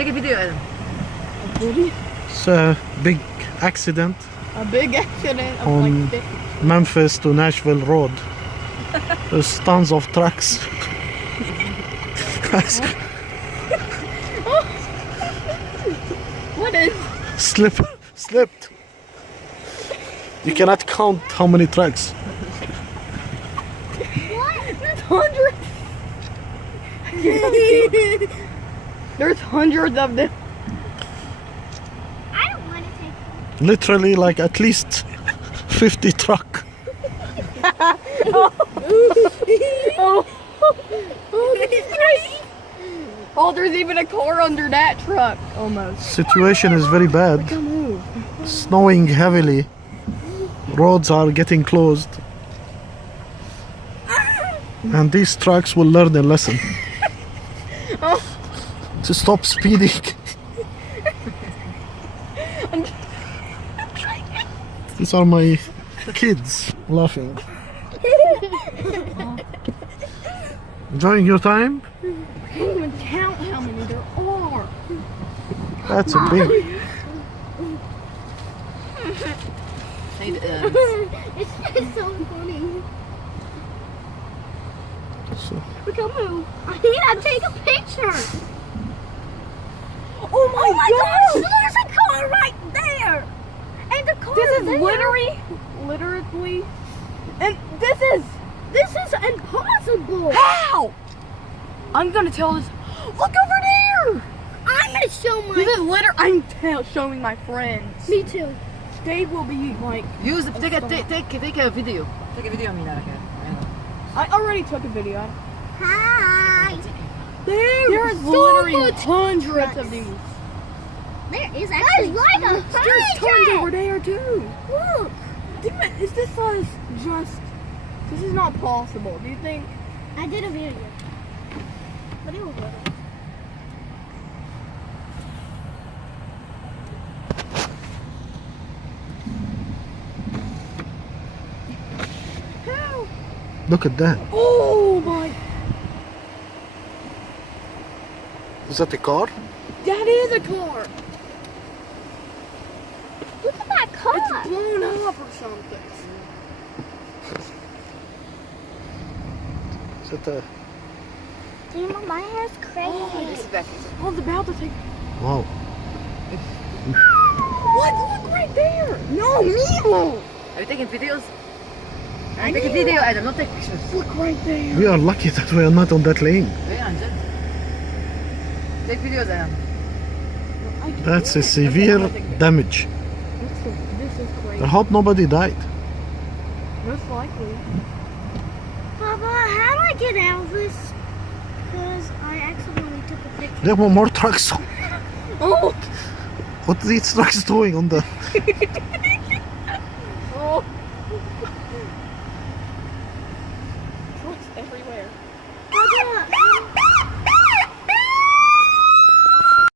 Take a video, Adam. It's a big accident A big accident of On- like 50. Memphis to Nashville Road. There's tons of trucks. What is? Slipped. You cannot count how many trucks. There's hundreds. There's hundreds of them. I don't want to take Literally like at least 50 truck. Oh, this is crazy. Oh, there's even a car under that truck. Almost. Situation is very bad. Move. Snowing heavily. Roads are getting closed. And these trucks will learn a lesson. To stop speeding. These are my kids laughing. Enjoying your time? I can't even count how many there are. That's a big. Hey, It's just so funny. So, Look how move. I need to take a picture. Oh my gosh, god! there's a car right there. And the car This is there. literally, and this is impossible. how? I'm gonna tell this. Look over there. I'm gonna show my. This is I'm showing my friends. Me too. They will be like. use take a video. Take a video of me now. I already took a video. Hi. There is so literally much hundreds trucks. of these. There is actually like a There's tons over hundred. there too. Look. Damn it, is this us just? This is not possible. Do you think? I did a video. But it was little. How? look at that. Oh my! Is that a car? That is a car. Look at that car. It's blown up or something. Is that a. Damn, my hair's crazy. This is back. I was about to take. Wow. What? Look right there. No, Mimo. Are you taking videos? Take a video, Adam. Not take pictures. Look right there. We are lucky that we are not on that lane. Yeah, Angel. Take videos, Adam. That's a severe damage. This is I crazy. hope nobody died. Most likely. Papa, how do I get out of this? Because I accidentally took a picture. There were more trucks. Oh. What are these trucks doing on the. Oh. Trucks everywhere.